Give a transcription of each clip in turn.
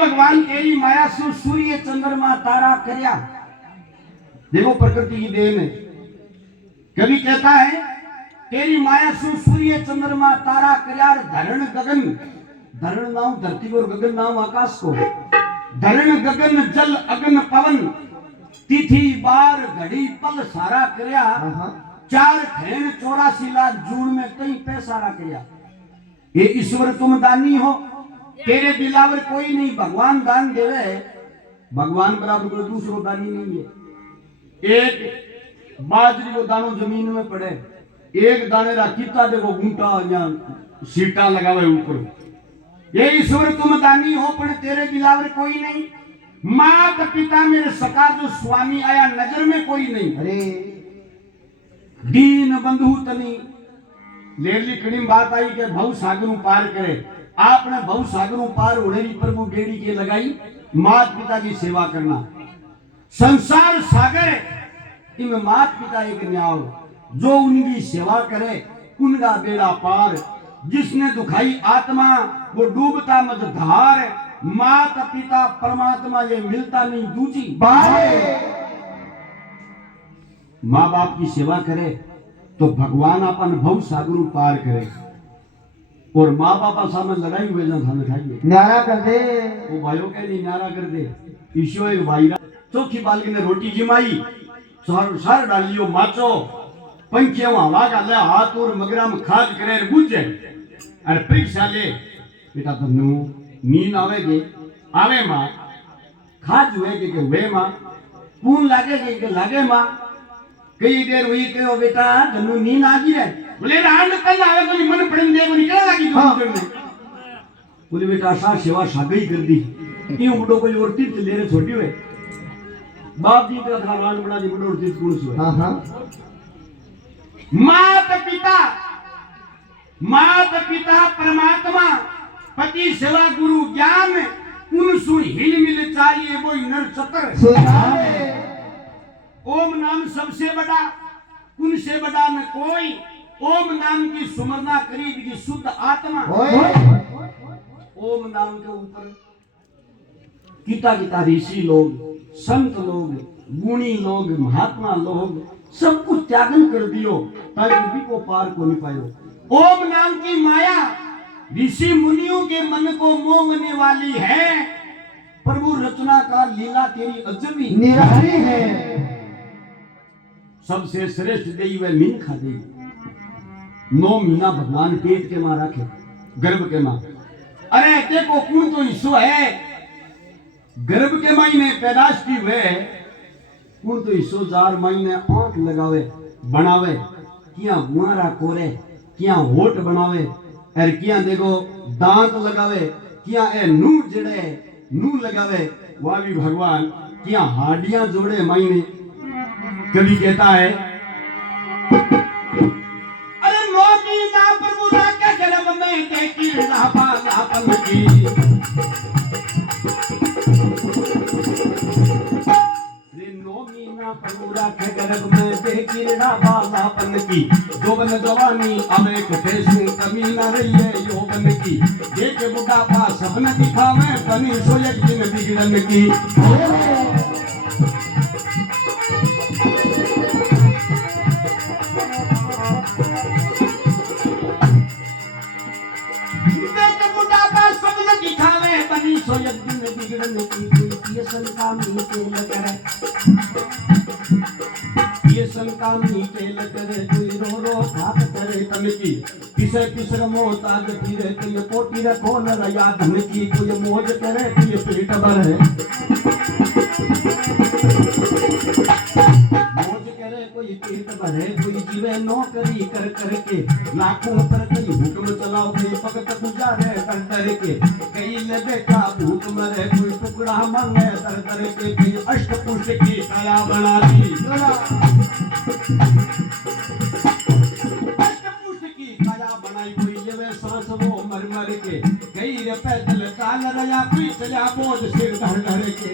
भगवान तेरी माया से सूर्य चंद्रमा तारा करया। देखो प्रकृति की देन है। कभी कहता है तेरी माया से सूर्य चंद्रमा तारा करया, धरण गगन, धरण नाम धरती और गगन नाम आकाश को, धरण गगन जल अग्न पवन, तिथि बार घड़ी पल सारा करया, 4 खैन 84 लाख जून में कई पैसारा करया। ये ईश्वर तुम दानी हो, तेरे दिलावर कोई नहीं, भगवान दान देवे, भगवान बराबर कोई दूसरो दानी नहीं है। एक बाजरी को दानो जमीन में पड़े, एक दाने रा कीता देखो गुंटा या सीटा लगावे ऊपर। ये ईश्वर तुम दानी हो, पर तेरे दिलावर कोई नहीं। माता पिता मेरे सका जो स्वामी आया, नजर में कोई नहीं। अरे दीन बंधु तनी लेरली कड़ी बात आई कि भव सागरों पार करे। आपने भव सागरों पार होने की प्रभु बेड़ी के लगाई, मात पिता की सेवा करना। संसार सागर है, इनमें मात पिता एक न्याव, जो उनकी सेवा करे उनका बेड़ा पार। जिसने दुखाई आत्मा वो डूबता मझधार। माता पिता परमात्मा ये मिलता नहीं दूजी बार। माँ बाप की सेवा करे तो भगवान अपन भव सागरों पार करे। और माँ बापा सामने लड़ाई हुए सामने खाइए न्यारा कर दे, वो भाइयों के लिए न्यारा कर दे। ईशो एक भाई चौकी बालकी ने रोटी जिमाई, सार डालियो माचो, पंखियों हवा का ले हाथ और मगरा में खाद करे बुझे। अरे परीक्षा ले बेटा, तन्नू नींद आवेगी, आवे माँ, खाद हुएगी के वे माँ, पून लागेगी के लागे माँ। कई देर हुई कहो बेटा तन्नू नींद आ गई है, बोले रांड कल आवे कोई मन पड़न दे को निकल लगी तुम करने। बोले बेटा सा सेवा सागई कर दी, ये उड़ो कोई और तीर्थ ले रे छोटी हुए। बाप जी का खावान बड़ा जी बड़ो तीर्थ कौन सी है? हां हां माता पिता परमात्मा, पति सेवा गुरु ज्ञान, उनसु हिल मिल चाहिए वो नर चतर। ओम नाम सबसे बड़ा, उनसे बड़ा न कोई। ओम नाम की सुमरना करीब की शुद्ध आत्मा। ओम नाम के ऊपर किता ऋषि लोग, संत लोग, गुणी लोग, महात्मा लोग सब कुछ त्यागन कर दियो ताकि भी को पार को नहीं पायो। ओम नाम की माया ऋषि मुनियों के मन को मोहने वाली है। प्रभु रचनाकार लीला तेरी अजबी निराली है। सबसे श्रेष्ठ देव है मीनखा देवी। 9 महीना भगवान पेट के मां रखे, गर्भ के मां। अरे देखो कौन तो ईश्वर है, गर्भ के महीने पैदाश की हुए कौन तो ईश्वर 4 महीने आंख लगावे बनावे, किया गुआरा कोरे, किया होठ बनावे, और किया देखो दांत लगावे, किया ए नू जड़े नू लगावे। वह भी भगवान किया हाडियां जोड़े महीने। कभी कहता है अरे 9 महीना प्रभु राके गर्भ में देखी लापालापन की। रे 9 महीना प्रभु राके गर्भ में देखी लापालापन की। जोबन जवानी अवे कटे सु कमी न रही है यौवन की। देख बुढ़ापा सपन दिखावे बनी सो एक दिन बिगड़न की। सो एक दिन बिगड़न की। ये शंका नीचे लगे, ये शंका नीचे लगे, कोई रो रो खाप करे तन की। किसे किसर मोहताज फिरे कोई कोटी रखो न रया धन की। कोई मौज करे कोई पेट भरे, मौज करे कोई पेट भरे कोई जीवे नौकरी कर करके लाखों पर कई हुक्म चलाओ कोई भगत गुजारे कर कर के कई ले बेटा भूख मरे कोई टुकड़ा मांगे कर कर के कई अष्टपुष्ट की काया बना दी अष्टपुष्ट की काया बनाई कोई जीवे सांस वो मर मर के कई रे पैदल चाल रया कोई चला बोझ सिर धर धर के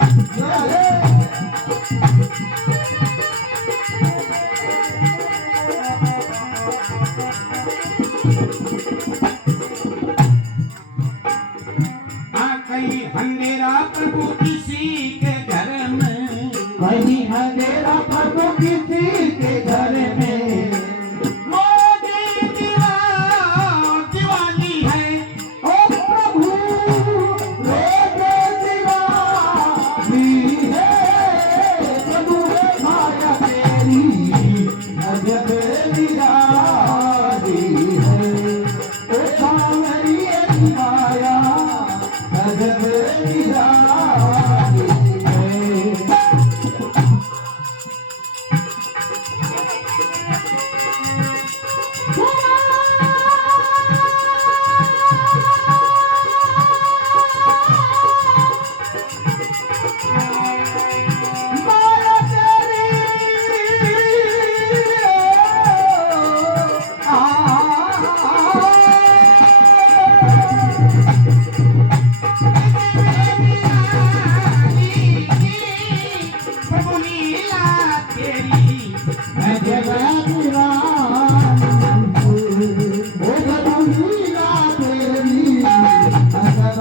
अंधेरा प्रभु किसी के घर में कहीं अंधेरा प्रभु किसी के घर में मोदी दिवाली है ओ प्रभु रोजे दिवाली है प्रभु माया तेरी अजब निराली है ओ सावरिये माया अजब निराली है माया तेरी प्रभु लीला तेरी अजब निराली ओ प्रभु लीला तेरी अजब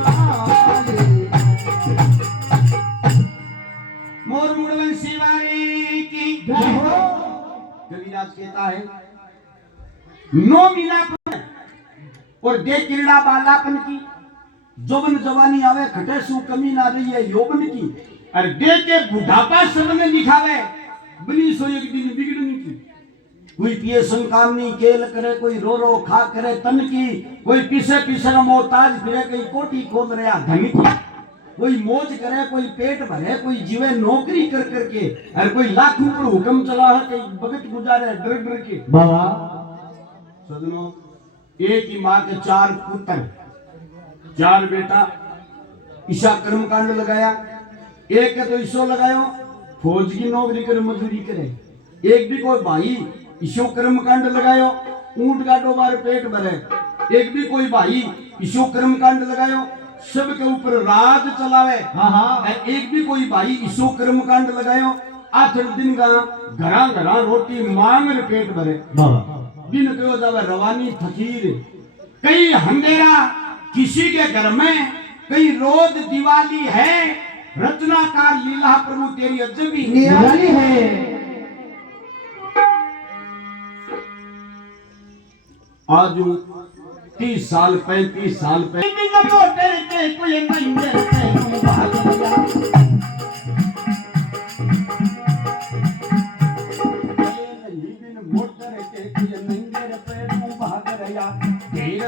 निराली मोर मुड़वंशी वाले की जय हो कविराज कहता है नो मिलापन और दे किरड़ा बालापन की जोबन जवानी आवे घटे सु कमी ना रही है यौवन की और दे के बुढ़ापा सब में दिखावे बनी सो एक दिन बिगड़नी की कोई पिए संकाम नहीं केल करे कोई रो रो खा करे तन की कोई पीछे पीछे मोहताज फिरे कोई कोठी खोद रहा धन की कोई मौज करे कोई पेट भरे कोई जीवे नौकरी कर करके और कोई लाखों पर हुक्म चला है कोई भगत गुजारे डर डर के बाबा सदनों एक ही माँ के 4 पुत्र 4 बेटा ईशा कर्म कांड लगाया एक के तो ईशो लगायो फौज की नौकरी करे मजदूरी करे एक भी कोई भाई ईशो कर्म कांड लगायो ऊंट गाडो बार पेट भरे एक भी कोई भाई ईशो कर्म कांड लगायो सब के ऊपर राज चलावे हाँ हाँ और एक भी कोई भाई ईशो कर्म कांड लगायो 8 दिन का घरा घरा रोटी मांग रे पेट भरे बाबा दिन कहो जावे रवानी फकीर कई अंधेरा किसी के घर में कई रोज दिवाली है रचनाकार लीला प्रभु तेरी अजबी निराली है आज 30 साल 35 साल पहले कोई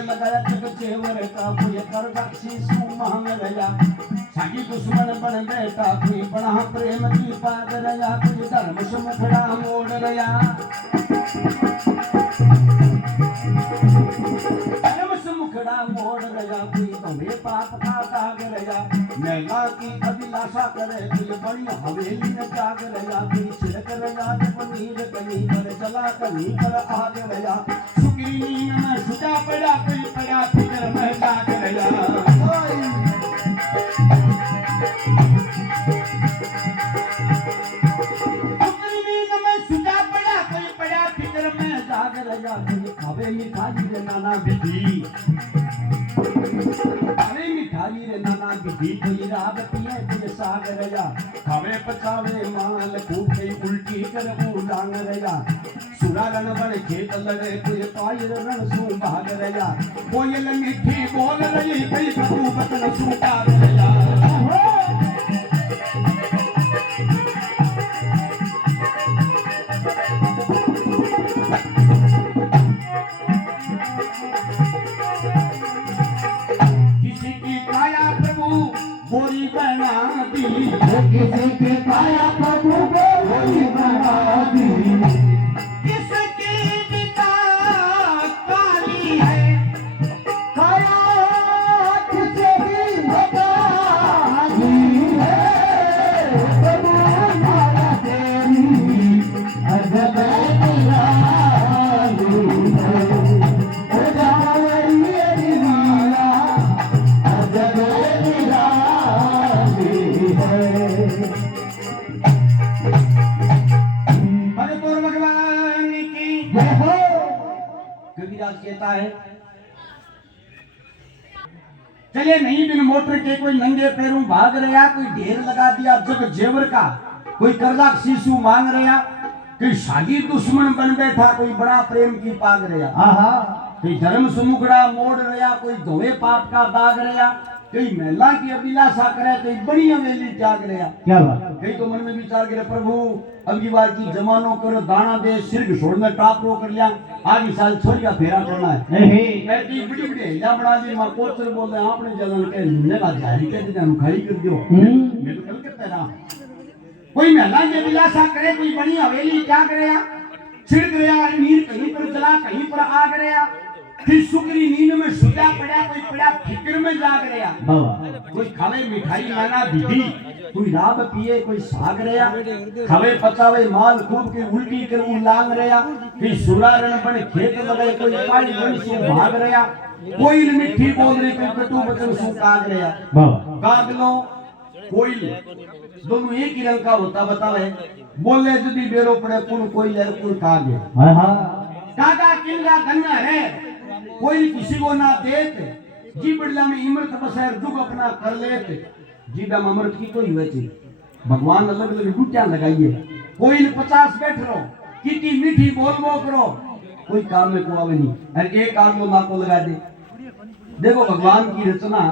लगाया तक चेवर का कोई कर बख्शीश मांग रया सागी दुश्मन बन बेटा कोई बड़ा प्रेम की पाग रया कोई धर्म सुमखड़ा मोड़ रया धर्म सुमखड़ा मोड़ रया कोई तुम्हें पाप का दाग रया मैला की अभिलाषा करे कोई बड़ी हवेली में जाग रया कोई छिड़क रया जब नीर कहीं पर चला कहीं पर आग रया सुखी नींद में सुजा पड़ा कोई पड़ा फिर में जाग रया खावे मिठाई रे नाना विधि खावे मिठाई रे नाना विधि कोई राग पिए कोई साग रया खावे पचावे माल खूब कई उल्टी कर उलांग रया सुरा रण बड़ खेत लड़े कोई पायर रण सु भाग रया कोयल मीठी बोल रही कई प्रभु बचन सुता रया बोरी बना दी किसी की काया प्रभु को भगतोर भगवान की जय हो। कबीराज कहता है चले नहीं बिन मोटर के कोई नंगे पैरों भाग रहा, कोई ढेर लगा दिया जग जेवर का, कोई कर्जा शीशु मांग रहा, कोई शादी दुश्मन बन बैठा, कोई बड़ा प्रेम की पाग रहा, आहा कोई धर्म समुगड़ा मोड़ रहा, कोई धोए पाप का दाग रहा, कोई महिला की अभिलाषा करे, कोई बड़ी हवेली त्याग रहा। क्या बात। कई तो मन में विचार करे प्रभु अब की बार की जमानो करो दाना दे सिर छोड़ने टाप रो कर लिया, आगे साल छोरिया फेरा करना है। नहीं कहती बड़ी बड़ी हिला बना दी मां कोचर बोल रहे आपने जलन के ने का जारी के दिन खाली कर दियो। मैं तो कल कहता रहा कोई महिला की अभिलाषा करे, कोई बड़ी हवेली त्याग रहा, छिड़क रहा नीर कहीं पर जला कहीं पर आग रहा, फिर सुकरी नींद में सुजा पड़ा, कोई पड़ा फिक्र में जाग रहा, कोई खावे मिठाई माना दीदी, कोई राब पिए कोई साग रहा, खावे पचावे माल खूब के उल्टी कर उलांग रहा, फिर सुरारण बन खेत लगे, कोई पानी बन से भाग रहा, कोई मिठी बोल रही, कोई कटु वचन सु काग रहा। कागलो कोई दोनों एक ही रंग का होता बतावे, बोले यदि बेरो पड़े कुल कोई ले कुल कागे। काका किल्ला धन्ना है, कोई किसी को ना देते, जी बड़ला में इमरत बसैर दुख अपना कर लेते, जीबा में अमृत की कोई हुए थी, भगवान अलग अलग डूटियां लगाइए, कोई 50 बैठ रहो, कितनी मीठी बोल बो करो, कोई काम में को आवे नहीं, और एक आग लो नाको लगा दे। देखो भगवान की रचना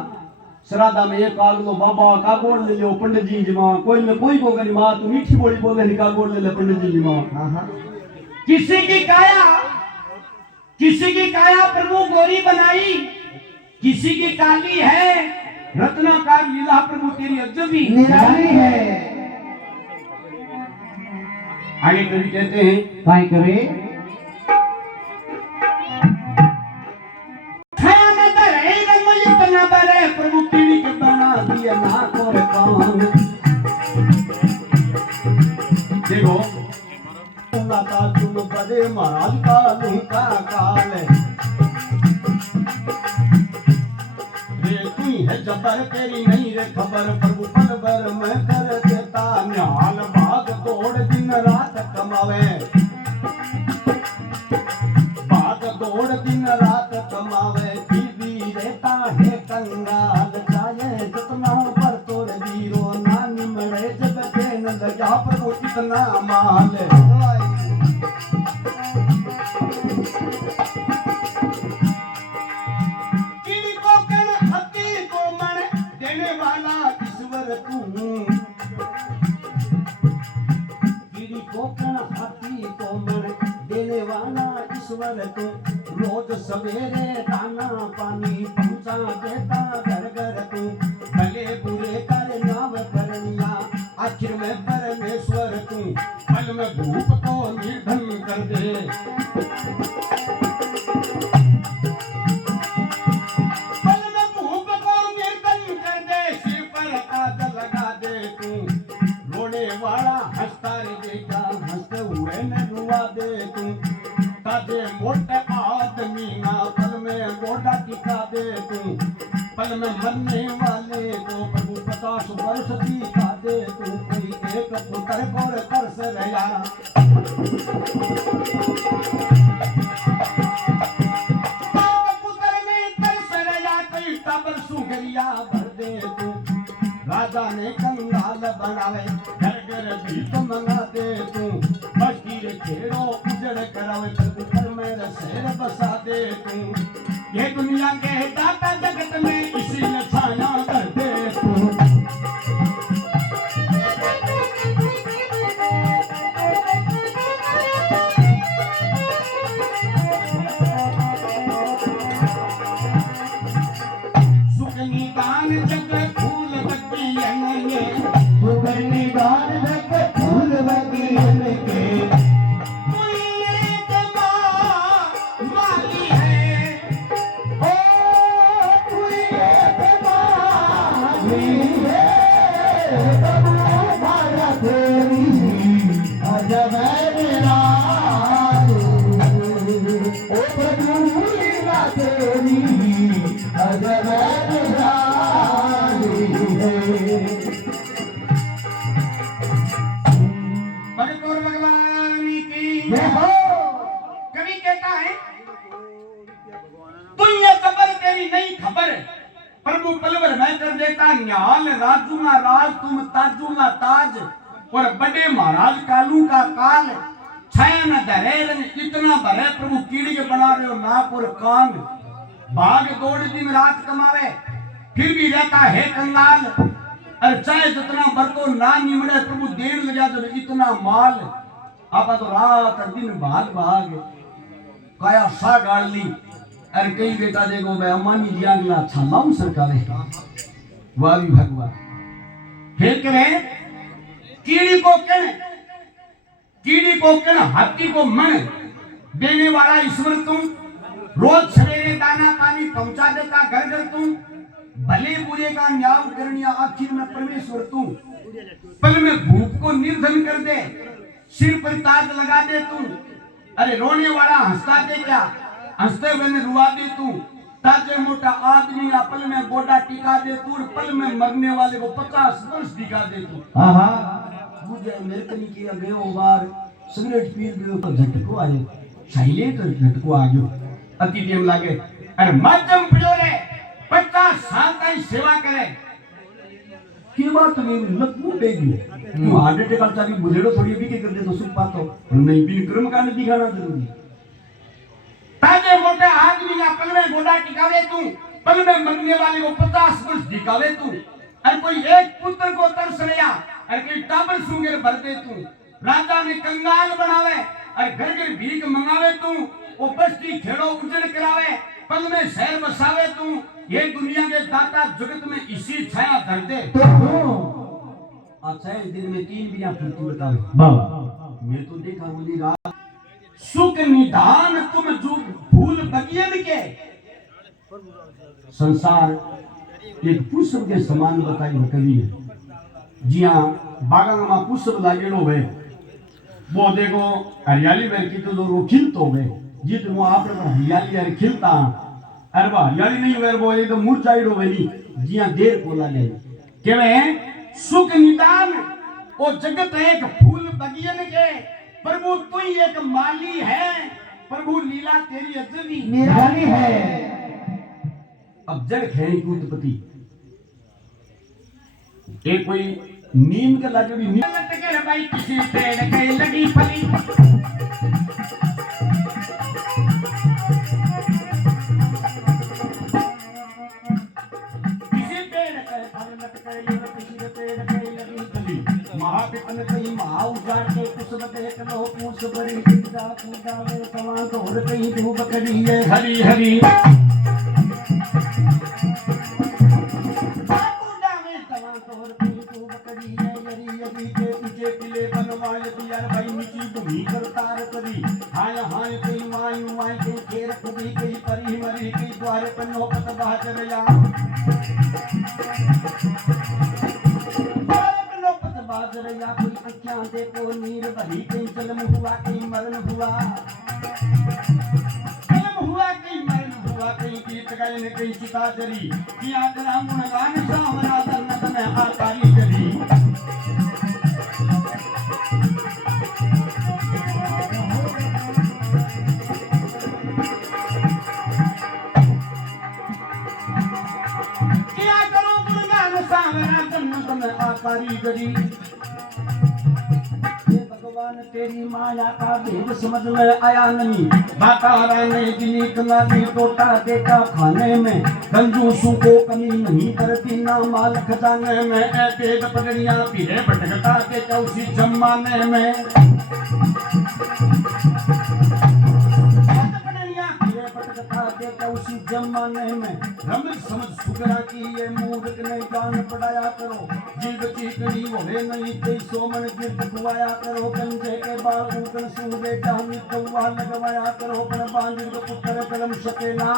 श्राद्धा में एक आग लो बाबा का गोड़ ले लो पंडित जी जमा, कोई में कोई को करी मां तू मीठी बोली बोले निका गोड़ ले ले पंडित जी जमा। किसी की काया प्रभु गोरी बनाई, किसी की काली है, रत्नाकार लीला प्रभु तेरी अजबी निराली है। आगे कवि कहते हैं काय करे इतना बड़े प्रभु पीढ़ी के बना दिया ना कोर काम। देखो माता तुम बड़े महाराज काल का काल रे तू है जबर तेरी नहीं रे खबर, प्रभु पल भर में कर देता न्याल, भाग दौड़ दिन रात कमावे, भाग दौड़ दिन रात कमावे, बीबी रहता है कंगाल, चाहे जितना पर तोड़ वीरो ना निमड़े जब देन लगा प्रभु कितना माल। रोज सवेरे दाना पानी पहुंचा देता घर घर तू, भले बुरे कर नाम करनिया आखिर में परमेश्वर तू, पल में भूप को निर्धन कर दे, पल में भूप को निर्धन कर दे, सिर पर हाथ लगा दे तू, रोने वाला हंसता रहेगा हंसते हुए न रुआ दे तू, ताजे मोटे आदमी ना पल में गोडा टिका दे तू, पल में मरने वाले को प्रभु 50 वर्ष दिखा दे तू, कोई एक पुत्र को तरस रहा, पुत्र ने तरस रहा, कोई टबर सुगरिया भर दे तू, राजा ने कंगाल बनावे घर घर भीख मंगा दे तू, बशीर छेड़ो उजड़ करावे प्रभु घर में शहर बसा दे तू, ये दुनिया के दाता जगत में इसीलिए छाया कर दे तू। सुगनी दान जग फूल बत्ती अंगे, सुगनी दान जग फूल बत्ती अंगे, जय हो। कवि कहता है तू ये जबर तेरी नहीं खबर, प्रभु पलवर मैं कर देता न्याल, राजू ना राज तुम ताजू ना ताज, और बड़े महाराज कालू का काल, छाया न धरे इतना भरे, प्रभु कीड़ी के बना रहे हो नाक और कान, भाग दौड़ दिन रात कमावे फिर भी रहता है कंगाल, अरे चाहे जितना बरतो ना निमड़े, प्रभु देर लगा जब इतना माल, आपा तो रात दिन भाग भाग काया सा गाड़ ली, अरे कई बेटा देखो मैं अम्मानी जी अगला अच्छा लाऊं सरकारे, वाह भी भगवान। फिर कहे कीड़ी को कण हाथी को मन, देने वाला ईश्वर तुम, रोज सवेरे दाना पानी पहुंचा देता घर घर तुम, भले बुरे का न्याय करनिया आखिर में परमेश्वर तू, पल में भूख को निर्धन कर दे, सिर पर ताज लगा दे तू, अरे रोने वाला हंसता दे क्या, हंसते हुए ने रुआ दे तू, ताजे मोटा आदमी पल में गोडा टिका दे तू, और पल में मरने वाले को 50 वर्ष दिखा दे तू। मुझे मेरे कनी किया गयो बार सिगरेट पी गयो तो झटको आयो, साइले तो झटको आ गयो, अति टेम लागे, अरे मध्यम पियो रे 50 साल की सेवा करे, की बात नहीं लकू देगी, तू हार्ट अटैक आता भी बुलेड़ो थोड़ी भी के कर दे तो सुख पातो, नहीं बिन कर्म का नहीं दिखाना जरूरी, ताजे मोटे आदमी का पल में गोडा टिकावे तू, पल में मरने वाले को 50 वर्ष दिखावे तू, अरे कोई एक पुत्र को तरस लिया, अरे कोई टाबर सूंगे भर दे तू, राजा ने कंगाल बनावे, अरे घर घर भीख मंगावे तू, वो बस्ती खेड़ो उजड़ करावे, पल में शहर बसावे तू, ये दुनिया के दाता जगत में इसी छाया धर दे। अच्छा इस दिन में 3 बिना फूटी बतावे बाबा, मैं तो देखा बोली रात सुख निधान तुम जो फूल बगियन के, संसार एक पुष्प के समान बताई हो कवि ने, जी हाँ बागान में पुष्प लागेड़ो है, वो देखो हरियाली में की तो वो खिलत हो गए, जी तो वो आप हरियाली यार खिलता, अरे वो हरियाली नहीं हुए वो एकदम मुरझाइड़ो वेली, जी हाँ देर को लाले के वे सुख निदान, वो जगत एक फूल बगियन के, प्रभु तू ही एक माली है, प्रभु लीला तेरी अजबी निराली है। अब जड़ है उत्पत्ति, एक कोई नीम के लगे भी नीम लटके रे भाई किसी पेड़ के लगी फली, किसी पेड़ के फल लटके रे किसी पेड़ के लगी फली, महापितन कहीं महा उजाड़ के कुछ देख लो पूछ बड़ी पूजा पूजा में समान तो और कहीं धूप कड़ी है हरी हरी, देखो नीर भरी कहीं जन्म हुआ कहीं मरण हुआ, जन्म हुआ कहीं मरण हुआ, कहीं गीत गायन कहीं चिता जरी, किया करा गुणगान सावरा दर्द में आकारी करी, किया करो गुणगान सावरा दर्द में आकारी करी, तेरी माया का भेद समझ में आया नहीं, बाता रहने गिनी कलाली टोटा देखा खाने में, कंजूसों को कमी नहीं करती ना माल खजाने में, ऐसे पगड़ियां पीरे भटकता के चौसी जमाने में, उसी जमाने में रमज समझ सुगरा की ये मूर्ख ने जान पढ़ाया करो, जीव चीकड़ी होवे नहीं ते सोमन गिरत खुआया करो, कंजे के बाल ऊकन सूरे चांदी कौवा लगवाया करो, पर बांझ को पुत्र कलम सके ना,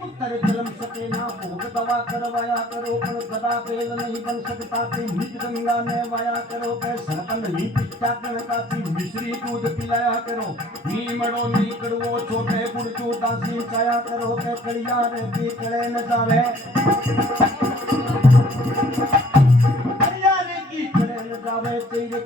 पुत्र कलम सके ना, भोग दवा करवाया करो, पर गदा बेल नहीं बन सकता ते निज गंगा में वाया करो, के सरपन नहीं पिता का मिश्री दूध पिलाया करो, नीमड़ो नी कड़वो छोटे गुड़चू दासी चाया करो, के कड़िया रे की कड़े न जावे, कड़िया रे की कड़े न जावे, तेरे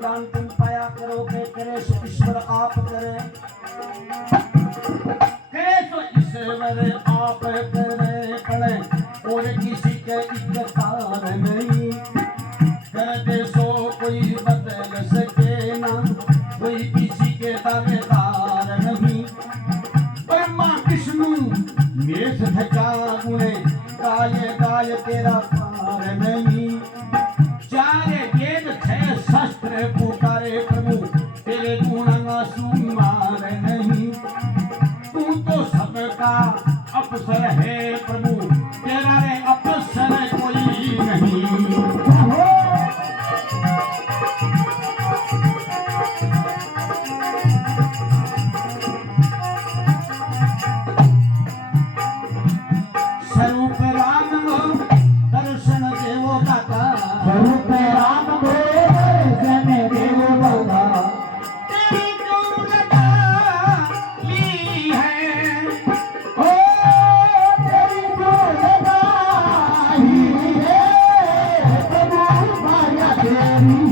रूप राम को जन देव बता तेरी जो लगा ली है ओ तेरी जो लगाई है प्रभु माया तेरी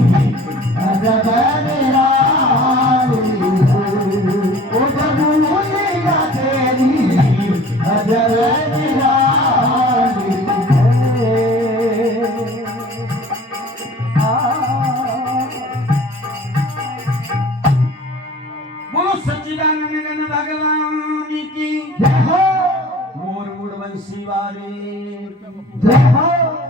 अजब निराली ओ प्रभु माया तेरी अजब निराली बोलो सच्चिदानंद घन भगवान की जय हो मोर मुड़ बंसी वाले जय हो